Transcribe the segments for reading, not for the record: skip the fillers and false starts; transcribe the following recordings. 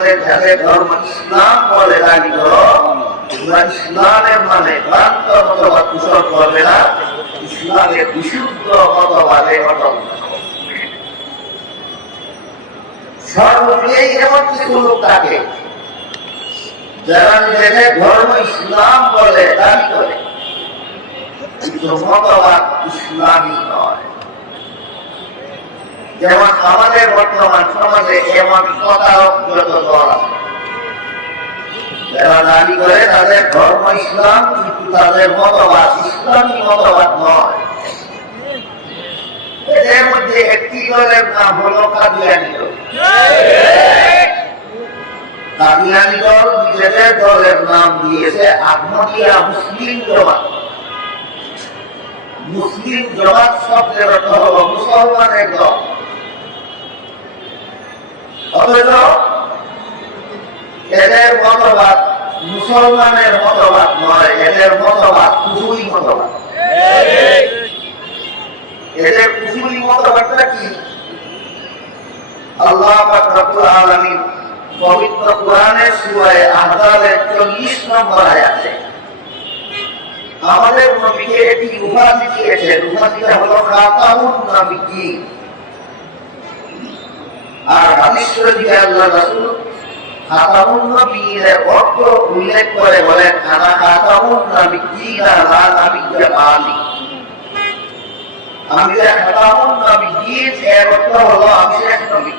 যাদের ধর্ম ইসলাম বলে দাবি করো, তোমরা ইসলামের নামে ভ্রান্ত মতবাদ পোষণ করবে না, ইসলামের বিশুদ্ধ মতবাদে অটল থাকো। সর্বপ্রিয় এমন কিছু লোক থাকে যারা নিজেদের ধর্ম ইসলাম বলে দাবি করে, কিন্তু মতবাদ ইসলামী নয়। যেমন আমাদের বর্তমান সমাজে এমন প্রতারকগত দল আছে যারা দাবি করে তাদের ধর্ম ইসলাম, কিন্তু তাদের মতবাদ ইসলামী মতবাদ নয়। এদের মধ্যে একটি দলের নাম হলো কাদিয়ানী দল। কাদিয়ানী দল নিজেদের দলের নাম দিয়েছে আহমদিয়া মুসলিম জমাত। মুসলিম জমাত শব্দের অর্থ হল মুসলমানের দল। অথচ এদের মতবাদ মুসলমানের মতবাদ নয়, এদের মতবাদ কুফরি মতবাদ। এদের কুফরি মতবাদটা কি? আল্লাহ পাক রব্বুল আলামিন পবিত্র কোরআনের সূরা আহজাবের 40 নম্বর আয়াতে আমাদের নবীকে একটি উপাধি দিয়েছেন। উপাধিটা হলো খাতামুন নবিয়্যিন। আর হাদিস শরীফে আল্লাহ রাসূল খাতামুন নবিয়্যিনের অর্থ উল্লেখ করে বলেন, আনা খাতামুন নবিয়্যিন লা নাবিয়্যা বাদি। আমি যে খাতামুন নবিয়্যিন এর অর্থ হলো আমি শেষ নবী।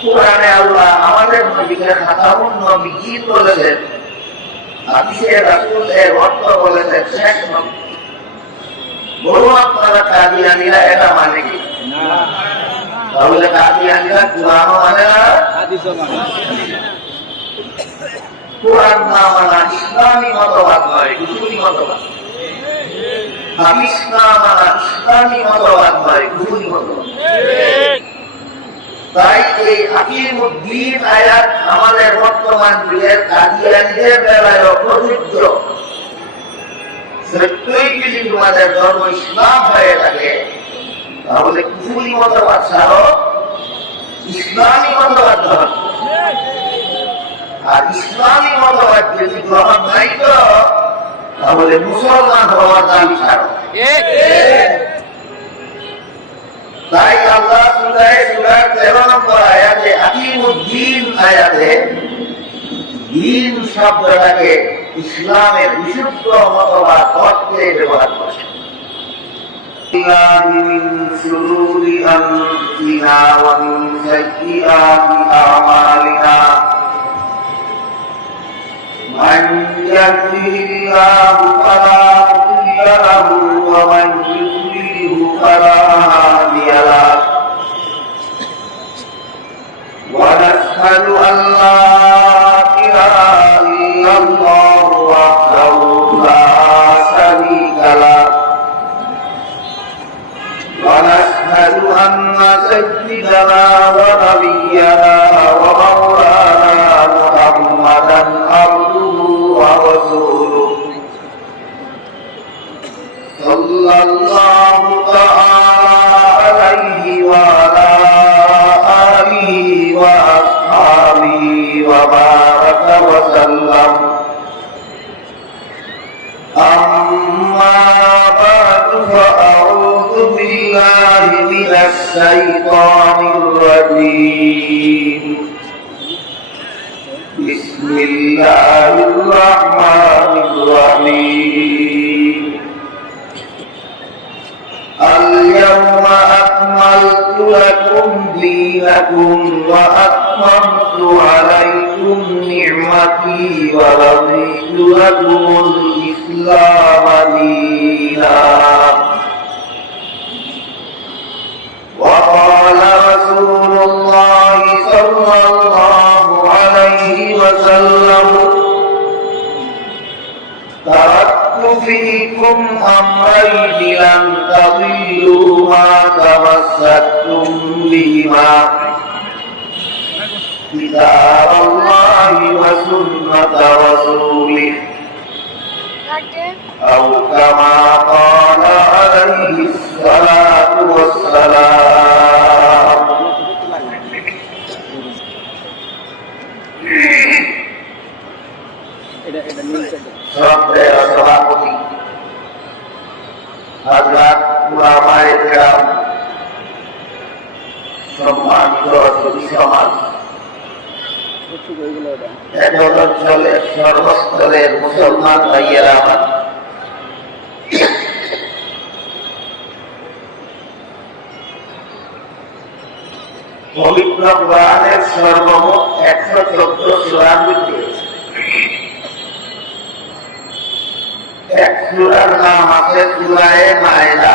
কোরআনে আল্লাহ আমাদের নবীকে খাতামুন নবিয়্যিন বলেছেন, হাদিসে রাসূল এর অর্থ বলেছেন শেষ নবী। বলুন আপনারা কাদিয়ানীরা এটা মানে কি? না। তাহলে কাদিয়ানীরা কোরআনও মানে না, হাদিসও মানে না। কোরআন না মানা ইসলামী মতবাদ নয়, কুফরি মতবাদ। হাদিস না মানা ইসলামী মতবাদ নয়, কুফরি মতবাদ। তাই এই হাকিমুদ্দিন আয়াত আমাদের বর্তমান যুগের কাদিয়ানীদের বেলায় প্রযোজ্য। সত্যই যদি তোমাদের ধর্ম ইসলাম হয়ে থাকে, তাহলে কুফরি মতবাদ ছাড়ো, ইসলামী মতবাদ গ্রহণ। আর ইসলামী মতবাদ যদি গ্রহণ নাই করো, তাহলে মুসলমান হওয়ার দাবি ছাড়ো। তাই আল্লাহ সূরা 13 নম্বর আয়াতে হাকিমুদ্দিন আয়াতে দিন শব্দটাকে ইসলামের বিশুদ্ধ মতবাদ অর্থে ব্যবহার করেছেন। من شرور أنفسنا ومن سيئات أعمالنا من يهده الله فلا مضل له ومن يضلله فلا هادي له ونشهد أن لا إله إلا الله وحده لا شريك له ونشهد أن سيدنا ونبينا ومولانا محمدا عبده ورسوله صلى الله تعالى عليه وعلى آله وأصحابه وبارك وسلم. أما بعد فأعوذ بالله من الشيطان الرجيم. بسم الله الرحمن الرحيم. اليوم أكملت لكم دينكم وأتممت عليكم نعمتي ورضيت لكم الإسلام دينا. وقال رسول الله صلى الله عليه وسلم تركت فيكم أمرين لن تضلوا ما تمسكتم بهما كتاب الله وسنة رسوله أو كما قال عليه الصلاة والسلام. শ্রদ্ধেয় সভাপতি হযরত উলামায়ে কেরাম, সম্মানিত সুধী সমাজ, অঞ্চলের সর্বস্তরের মুসলমান ভাইয়েরা আমার, পবিত্র কোরআনের সর্বমোট 114 সূরার মধ্যে এক সূরার নাম আছে সূরায়ে মায়েদা।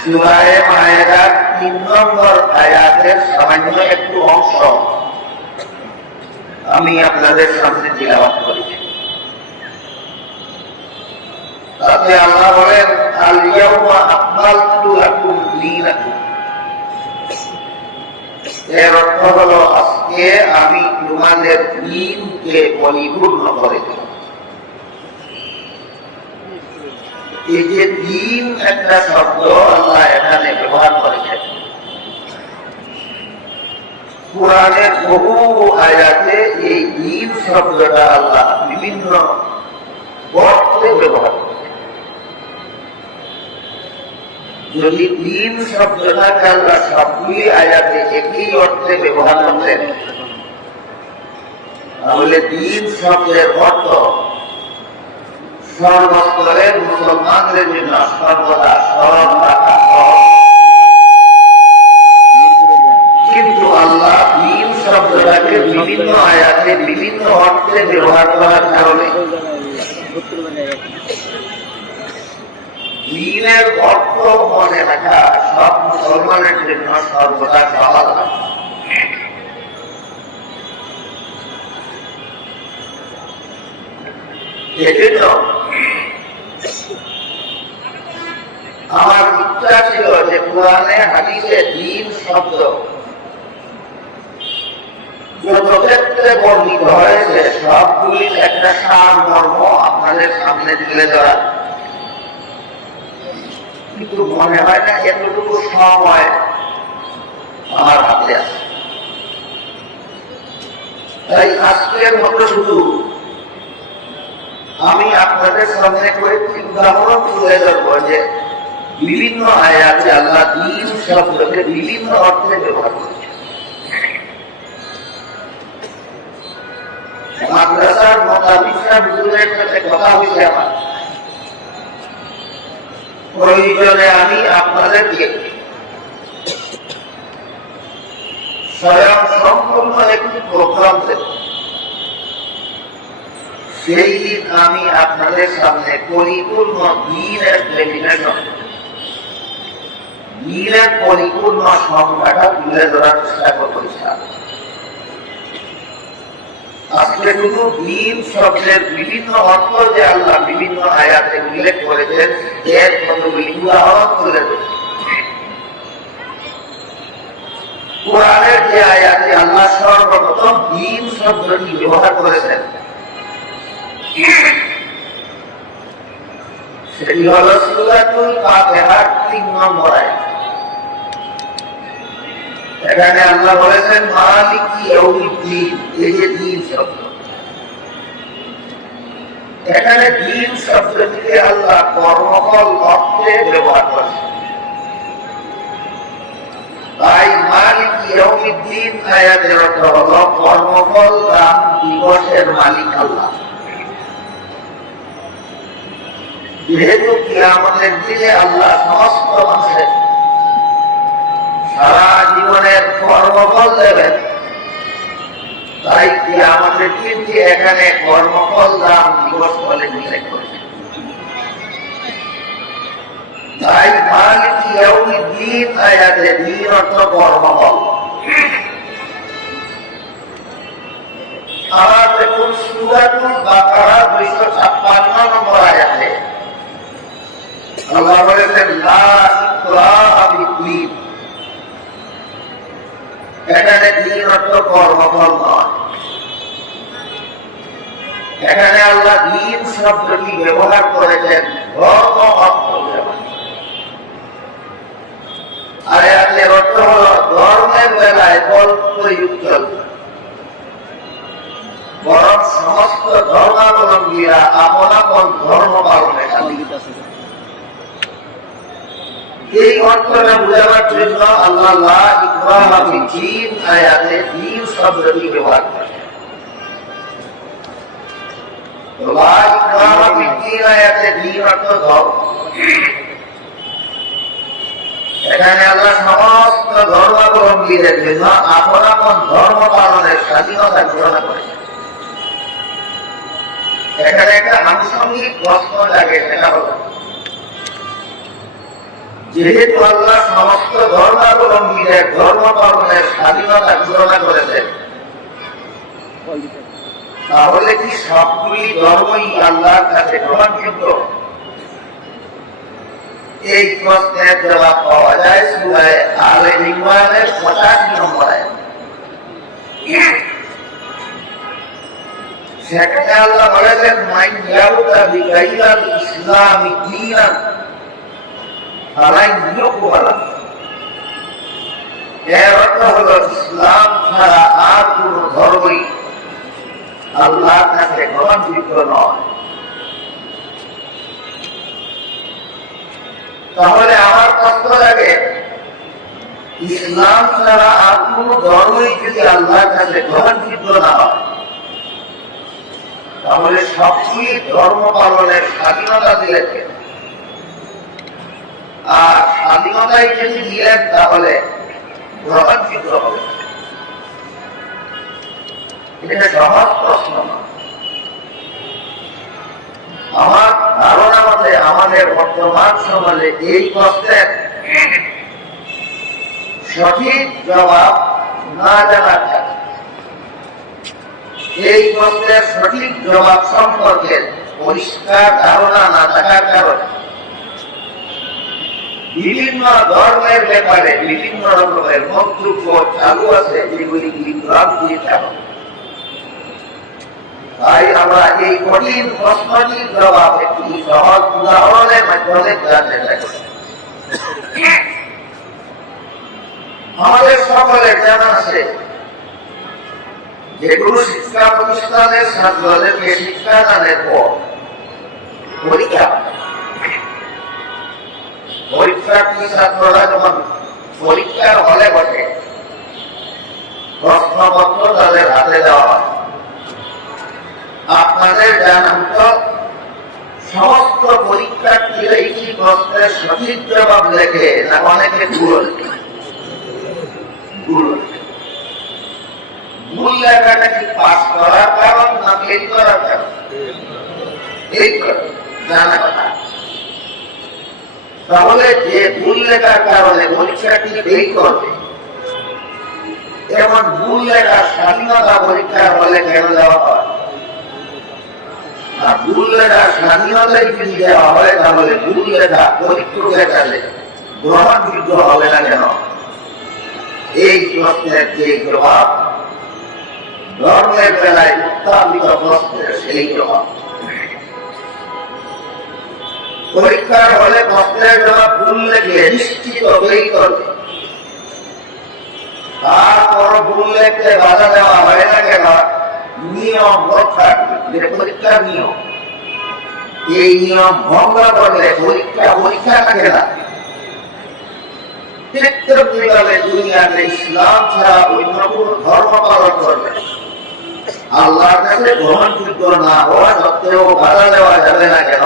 সূরায়ে মায়েদার 3 নম্বর আয়াতের সামান্য একটু অংশ আমি আপনাদের সামনে তিলাওয়াত করেছি। তাতে আল্লাহ বলেন, আল ইয়াউমা আকমালতু লাকুম দীনাকুম। এর অর্থ হলো, আজকে আমি তোমাদের দ্বীনকে পরিপূর্ণ করে দিলাম। এই যে দ্বীন একটা শব্দ আল্লাহ এখানে ব্যবহার করেছেন, কোরআনের বহু আয়াতে এই দ্বীন শব্দটা আল্লাহ বিভিন্ন অর্থে ব্যবহার করেছেন। যদি দ্বীন শব্দটাকে আল্লাহ সবগুলি আয়াতে একই অর্থে ব্যবহার করতেন, তাহলে দ্বীন শব্দের অর্থ সর্বস্তরের মুসলমানদের জন্য সর্বদা স্মরণ রাখা সহজ। কিন্তু আল্লাহ দ্বীন শব্দটাকে বিভিন্ন আয়াতে বিভিন্ন অর্থে ব্যবহার করার কারণে দ্বীনের অর্থ মনে রাখা সব মুসলমানের জন্য সর্বদা সহজ। এজন্য আমার ইচ্ছা ছিল যে কোরআনে হাদিসে দ্বীন শব্দ যত ক্ষেত্রে বর্ণিত হয়েছে সবগুলির একটা সারমর্ম আপনাদের সামনে তুলে ধরা, কিন্তু মনে হয় না এতটুকু সময় আমার হাতে আছে। তাই আজকের মতো শুধু আমি আপনাদের সামনে কয়েকটি উদাহরণ তুলে ধরবো যে বিভিন্ন আয়াতে আল্লাহ দ্বীন শব্দকে বিভিন্ন অর্থে ব্যবহার করেছে। মাদ্রাসার মুতাবিসা হুজুরের সাথে কথা হয়েছে আমার, প্রয়োজনে আমি আপনাদেরকে স্বয়ং সম্পূর্ণ একটি প্রোগ্রাম দেব। সেই দিন আমি আপনাদের সামনে পরিপূর্ণ দ্বীনের প্রেজেন্টেশন, দ্বীনের পরিপূর্ণ সংখ্যাটা তুলে ধরার চেষ্টা করবো। আজকে শুধু দ্বীন শব্দের বিভিন্ন অর্থ যে আল্লাহ বিভিন্ন আয়াতে উল্লেখ করেছেন এর কতগুলি উদাহরণ তুলে ধরছি। কোরআনের যে আয়াতে আল্লাহ সর্বপ্রথম দ্বীন শব্দটি ব্যবহার করেছেন সেটি হল সূরাতুল ফাতিহার 3 নম্বর আয়াত। এখানে আল্লাহ বলেছেন মালিকি ইয়াউমিদ্দিন, এই যে দ্বীন শব্দ, এখানে দ্বীন শব্দটিকে আল্লাহ কর্মফল অর্থে ব্যবহার করেছেন। তাই মালিকি ইয়াউমিদ্দিন আয়াতের অর্থ হল কর্মফল দান দিবসের মালিক আল্লাহ। যেহেতু কিয়ামতের দিনে আল্লাহ সমস্ত মানুষের সারা জীবনের কর্মফল দেবেন, তাই কিয়ামতের দিনটি এখানে কর্মফল দান দিবস বলে উল্লেখ করেছেন। তাই মালিকি ইয়াউমিদ্দিন আয়াতে দ্বীন অর্থ কর্মফল। আবার দেখুন সূরাতুল বাকারা 256 নম্বর আয়াতে আল্লাহ বলেছেন লা ইকরাহা ফিদ্দীন। এখানে দ্বীন অর্থ কর্মফল নয়, এখানে আল্লাহ দ্বীন শব্দটি ব্যবহার করেছেন ধর্ম অর্থ। আয়াতের অর্থ হল ধর্মের বেলায় বল যুগ চলবে, বরং সমস্ত ধর্মাবলম্বীরা আপন আপন ধর্ম পালনে এই অর্থটা বোঝাবার জন্য আল্লাহ লা ইকরাহা ফিদ-দীন আয়াতে দ্বীন শব্দটি ব্যবহার করেন। লা ইকরাহা ফিদ-দীন আয়াতে দ্বীন অর্থ ধর্ম। এখানে আল্লাহ সমস্ত ধর্মাবলম্বীদের জন্য আপন আপন ধর্ম পালনের স্বাধীনতা ঘোষণা করেছেন। এখানে একটা আনুষঙ্গিক প্রশ্ন জাগে, সেটা হল যেহেতু আল্লাহ সমস্ত ধর্মাবলম্বীদের ধর্ম পালনের স্বাধীনতা ঘোষণা করেছেন, তাহলে কি সবগুলি ধর্মই আল্লাহর কাছে গ্রহণযোগ্য? এই প্রশ্নের জবাব পাওয়া যায় সূরা আলে ইমরানের 85 নম্বর আয়াতে। সেখানে আল্লাহ বলেছেন, মান ইয়াবতাগি গায়রাল ইসলামি দীনান ফালান ইউকবাল। এর অর্থ হলো ইসলাম ছাড়া আর কোন ধর্মই আল্লাহর কাছে গ্রহণযোগ্য নয়। তাহলে আমার প্রশ্ন লাগে, ইসলাম ছাড়া আর কোন ধর্মই যদি আল্লাহর কাছে গ্রহণযোগ্য না হয়, তাহলে সবগুলি ধর্ম পালনের স্বাধীনতা দিলেন, আর স্বাধীনতাই যদি দিলেন তাহলে গ্রহণযোগ্য হবে? এটা সহজ প্রশ্ন না। আমার ধারণা মতে আমাদের বর্তমান সমাজে এই প্রশ্নের সঠিক জবাব না জানার কারণে, এই প্রশ্নের সঠিক জবাব সম্পর্কে পরিষ্কার ধারণা না থাকার কারণে বিভিন্ন ধর্মের ব্যাপারে বিভিন্ন রকমের মন্তব্য চালু আছে, যেগুলি বিভ্রান্তির কারণ। তাই আমরা এই কঠিন প্রশ্নটির জবাব একটি সহজ উদাহরণের মাধ্যমে জানতে চাই। আমাদের সকলের জানা আছে যে কোনো শিক্ষা প্রতিষ্ঠানের ছাত্রদেরকে শিক্ষাদানের পর পরীক্ষার্থী ছাত্ররা যখন পরীক্ষার হলে বসে, প্রশ্নপত্র তাদের হাতে দেওয়া হয়। আপনাদের জানান তো, সমস্ত পরীক্ষার্থীরা এই প্রশ্নের সঠিক জবাব লেখে না অনেকে ভুল লেখাটা কি পাস করার কারণ না ফেল করার কারণ? এই জানা কথা। তাহলে যে ভুল লেখার কারণে পরীক্ষাটি ফেল করবে, এমন ভুল লেখার স্বাধীনতা পরীক্ষার হলে কেন দেওয়া হয়? আর ভুল লেখার স্বাধীনতাই যদি দেওয়া হয়, তাহলে ভুল লেখা পরীক্ষকের কাছে গ্রহণযোগ্য হবে না কেন? এই প্রশ্নের যে জবাব ধর্মের বেলায় উত্থাপিত প্রশ্নের সেই জবাব। পরীক্ষার হলে প্রশ্নের জবাব ভুল লেখলে নিশ্চিত ফেল করবে, তারপর ভুল লেখতে বাধা দেওয়া হয় না কেন? নিয়ম রক্ষা, যেটা পরীক্ষার নিয়ম। এই নিয়ম ভঙ্গ করলে পরীক্ষা থাকে না। দুনিয়াতে ইসলাম ছাড়া অন্য কোন ধর্ম পালন করবে, আল্লাহর কাছে গ্রহণযোগ্য না হওয়া সত্ত্বেও বাধা দেওয়া যাবে না কেন?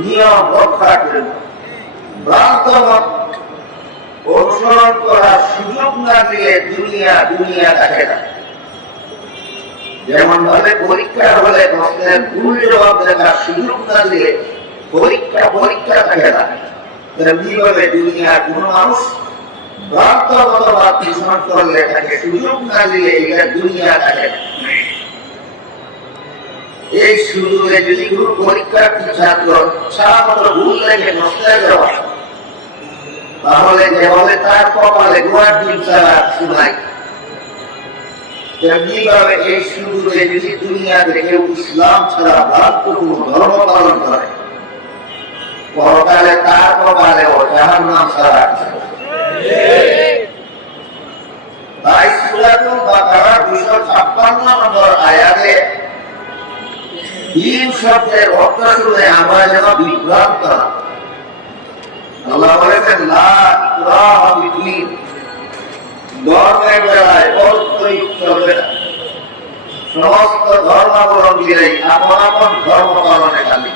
নিয়ম রক্ষা করে ভ্রান্ত মত অনুসরণ করার সুযোগ না দিলে দুনিয়া থাকে না। যেমন ভাবে পরীক্ষার হলে প্রশ্নের ভুল জবাব দেওয়ার সুযোগ না দিলে পরীক্ষা থাকে না, তেমনি ভাবে দুনিয়ার কোন মানুষ ভ্রান্ত মতবাদ পোষণ করলে তাকে সুযোগ না দিলে এটা দুনিয়া থাকে না। এই সুযোগে যদি কোন পরীক্ষার্থী ছাত্র সাধারণত ভুল লেখে নষ্টের দেওয়া, তাহলে যেভাবে তার কপালে গোয়ার দিন ছাড়া শোনায়, তেমনি ভাবে এই সুযোগে যদি দুনিয়াতে কেউ ইসলাম ছাড়া ভ্রান্ত কোন ধর্ম পালন করে, পরকালে তার কপালেও জাহান্নাম ছাড়া। তাই সূরাতুল নম্বর আয়াতে দিন শব্দের অর্থ শুনে আমরা যেন বিভ্রান্ত না। আল্লাহ বলেছেন লা ইকরাহা ফিদ্দীন, ধর্মের বেলায় বল প্রয়োগ চলবে না। সমস্ত ধর্মাবলম্বীরাই আপন আপন ধর্ম পালনে খালি,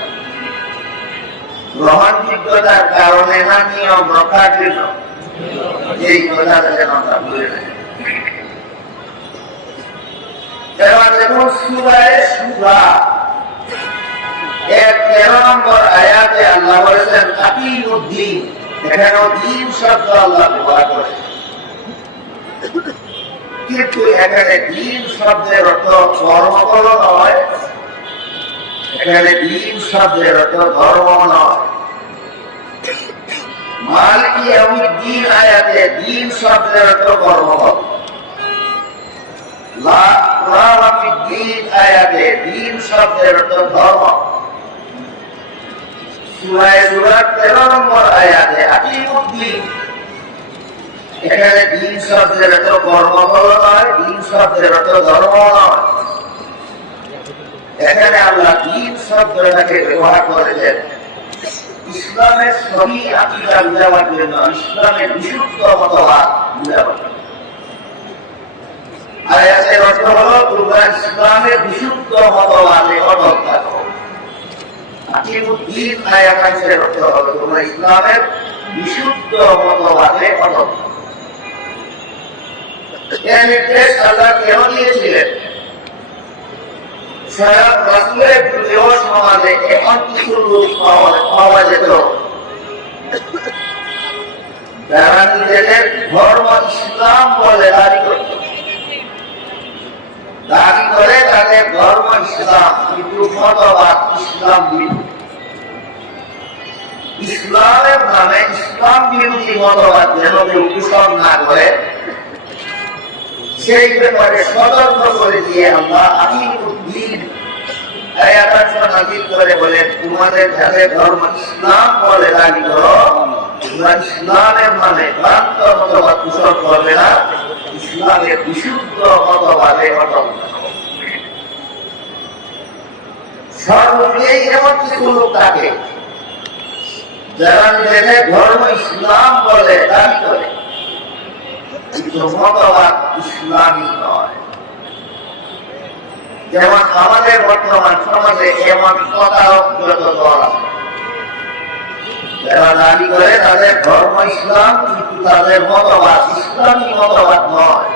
গ্রহণযোগ্যতার কারণে না নিয়ম রক্ষার জন্য। এই কথাটা যেন আমরা ভুলে যাই। এবার দেখুন সূরা সূরা এর 13 নম্বর আয়াতে আল্লাহ বলেছেন আকিমুদ্দিন। এখানে দিন শব্দ আল্লাহ ব্যবহার করেছেন, কিন্তু এখানে দিন শব্দের অর্থ কর্মফল নয়, এখানে দিন শব্দের অর্থ ধর্ম নয়। মালিক ইয়াউমিদ্দিন আয়াতে দিন শব্দের অর্থ কর্মফল, লা ইকরাহা ফিদ্দীন আয়াতে দিন শব্দের অর্থ ধর্ম। সূরা সূরা 13 নম্বর আয়াতে আকিমুদ্দিন, এখানে দিন শব্দের অর্থ কর্মফল নয়, দিন শব্দের অর্থ ধর্ম নয়। এখানে আল্লাহ দিন শব্দটাকে ব্যবহার করেছেন ইসলামের সহি আকীদা বুঝাবার জন্য, ইসলামের বিশুদ্ধ মতবাদ বুঝাবার জন্য। আয়াতের অর্থ হলো তোমরা ইসলামের বিশুদ্ধ মতবাদে অটল থাকো। আকিমুদ্দিন আয়াতের অর্থ হলো তোমরা ইসলামের বিশুদ্ধ মতবাদে অটল থাকো। এই নির্দেশ আল্লাহ কেন দিয়েছিলেন? স্বয়ং রাসূলের যুগেও সমাজে এমন কিছু লোক পাওয়া যেত যারা নিজেদের ধর্ম ইসলাম বলে দাবি করত, দাবি করে তাদের ধর্ম ইসলাম, কিন্তু মতবাদ ইসলাম বিরোধী। ইসলামের নামে ইসলাম বিরোধী মতবাদ যেন কেউ পোষণ না করে সেই ব্যাপারে সতর্ক করে দিয়ে আল্লাহ আকিমুদ্দিন আয়াত নাযিল করে বলেন তোমাদের যাদের ধর্ম ইসলাম বলে দাবি করো, তোমরা ইসলামের নামে ভ্রান্ত মতবাদ পোষণ করবে না, ইসলামের বিশুদ্ধ মতবাদে অটল থাকো। সর্বদাই এমন কিছু লোক থাকে যারা নিজেদের ধর্ম ইসলাম বলে দাবি করে, কিন্তু মতবাদ ইসলামী নয়। যেমন আমাদের বর্তমান সমাজে এমন প্রতারক দল আছে যারা দাবি করে তাদের ধর্ম ইসলাম, কিন্তু তাদের মতবাদ ইসলামী মতবাদ নয়।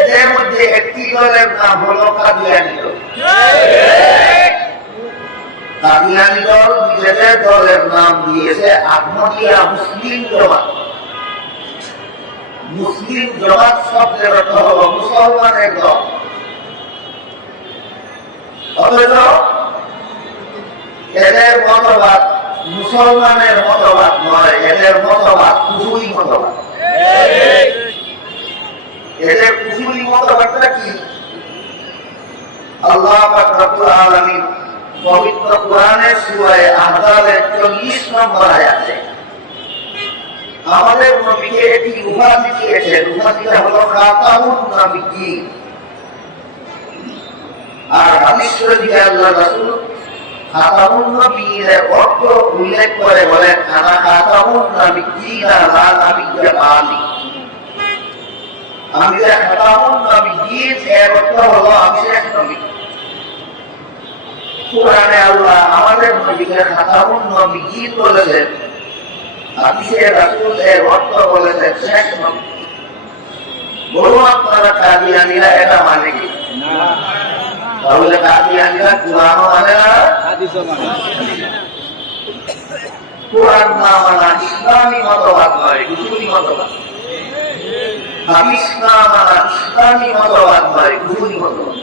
এদের মধ্যে একটি দলের নাম হলো কাদিয়ানী দল। কাদিয়ানী দল নিজেদের দলের নাম দিয়েছে আহমদিয়া মুসলিম জমাত। মুসলিম জমাত শব্দের অর্থ হল মুসলমানের দল, অথচ এদের মতবাদ মুসলমানের মতবাদ নয়, এদের মতবাদ কুফরি মতবাদ। এদের কুফরি মতবাদটা কি? আল্লাহ পাক রব্বুল আলামিন পবিত্র কোরআনের সূরা আহজাবের 40 নম্বর আয়াতে আমাদের নবীকে একটি উপাধি দিয়েছেন, উপাধিটা হলো খাতামুন নবিয়্যিন। আর হাদিস শরীফে আল্লাহ রাসূল খাতামুন নবিয়্যিনের অর্থ উল্লেখ করে বলেন আনা খাতামুন নবিয়্যিন লা নবিয়্যা বাদি। আমি যে খাতামুন নবিয়্যিন এর অর্থ হলো আমি শেষ নবী। কোরআনে আল্লাহ আমাদের নবীকে খাতামুন নবিয়্যিন বলেছেন, হাদিসে রাসূল এর অর্থ বলেছেন শেষ নবী। বলুন আপনারা কাদিয়ানীরা এটা মানে কি? তাহলে কাদিয়ানীরা কোরআন মানে না, হাদিসও মানে না। কোরআন না মানা ইসলামী মতবাদ নয়, কুফরি মতবাদ। হাদিস না মানা ইসলামী মতবাদ নয়, কুফরি মতবাদ।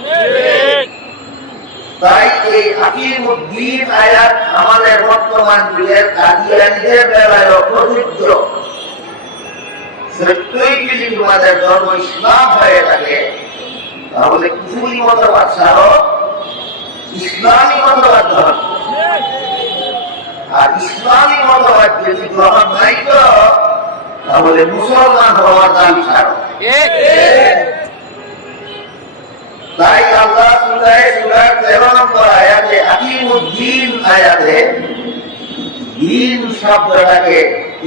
তাই এই আকিমুদ্দিন আয়াত আমাদের বর্তমান যুগের কাদিয়ানীদের বেলায়ও প্রযোজ্য। সত্যই যদি তোমাদের ধর্ম ইসলাম হয়ে থাকে তাহলে কুফরি মতবাদ ছাড়ো, ইসলামী মতবাদ গ্রহণ। আর ইসলামী মতবাদ যদি গ্রহণ নাই করো তাহলে মুসলমান হওয়ার দাবি ছাড়ো। 13 নম্বর আয়াতে আকিমুদ্দিন আয়াতে দিন শব্দটাকে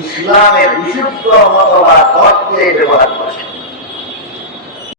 ইসলামের বিশুদ্ধ মতবাদ অর্থে ব্যবহার করেছে।